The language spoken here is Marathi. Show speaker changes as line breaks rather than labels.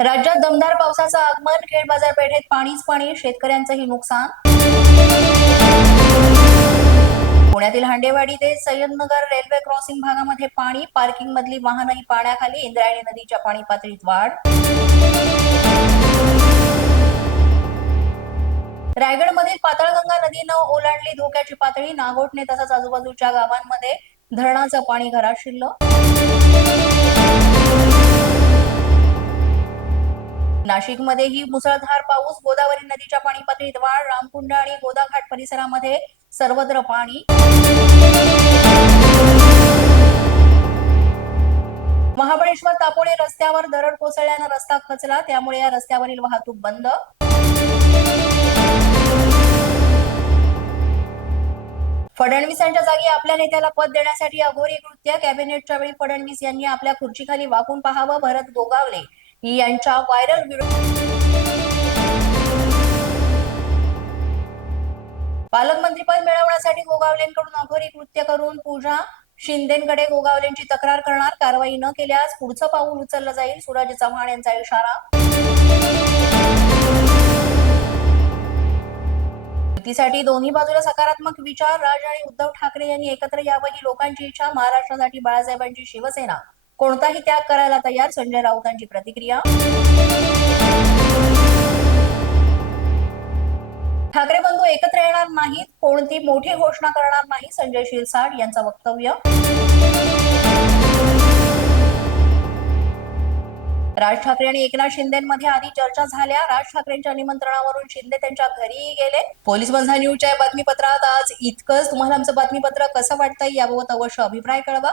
राज्यात दमदार पावसाचं आगमन खेड बाजारपेठेत पाणीच पाणी शेतकऱ्यांचंही नुकसान. पुण्यातील हांडेवाडी ते सय्यदनगर रेल्वे क्रॉसिंग भागामध्ये पाणी पार्किंग मधली वाहनही पाण्याखाली इंद्रायणी नदीच्या पाणी पातळीत वाढ. रायगडमधील पाताळगंगा नदीनं ओलांडली धोक्याची पातळी नागोठणे तसंच आजूबाजूच्या गावांमध्ये धरणाचं पाणी घरात शिरलं. नाशिकमध्येही मुसळधार पाऊस गोदावरी नदीच्या पाणी पातळीत वाढ रामकुंड आणि गोदाघाट परिसरामध्ये सर्वत्र पाणी. महाबळेश्वर तापोळे रस्त्यावर दरड कोसळल्यानं रस्ता खचला त्यामुळे या रस्त्यावरील वाहतूक बंद. फडणवीस यांच्या जागी आपल्या नेत्याला पद देण्यासाठी अघोरी कृत्य. कॅबिनेटच्या वेळी फडणवीस यांनी आपल्या खुर्चीखाली वाकून पाहावं भरत गोगावले. यांच्या व्हायरल व्हिडिओ पालकमंत्रीपद मिळवण्यासाठी गोगावलेंकडून अघोरी कृत्य करून पूजा शिंदेकडे गोगावलेंची तक्रार करणार कारवाई न केल्यास पुढचं पाऊल उचललं जाईल सुराज चव्हाण यांचा इशारा. युतीसाठी दोन्ही बाजूला सकारात्मक विचार राज आणि उद्धव ठाकरे यांनी एकत्र यावं ही लोकांची इच्छा महाराष्ट्रासाठी बाळासाहेबांची शिवसेना. कोणताही त्याग करायला तयार संजय राऊतांची प्रतिक्रिया. ठाकरे बंधू एकत्र येणार नाहीत कोणती मोठी घोषणा करणार नाही संजय शिरसाट यांचं वक्तव्य. राज ठाकरे आणि एकनाथ शिंदेमध्ये आधी चर्चा झाल्या. राज ठाकरेंच्या निमंत्रणावरून शिंदे त्यांच्या घरीही गेले. पोलीस बंधा न्यूजच्या बातमीपत्रात आज इतकंच. तुम्हाला आमचं बातमीपत्र कसं वाटतंय याबाबत अवश्य अभिप्राय कळवा.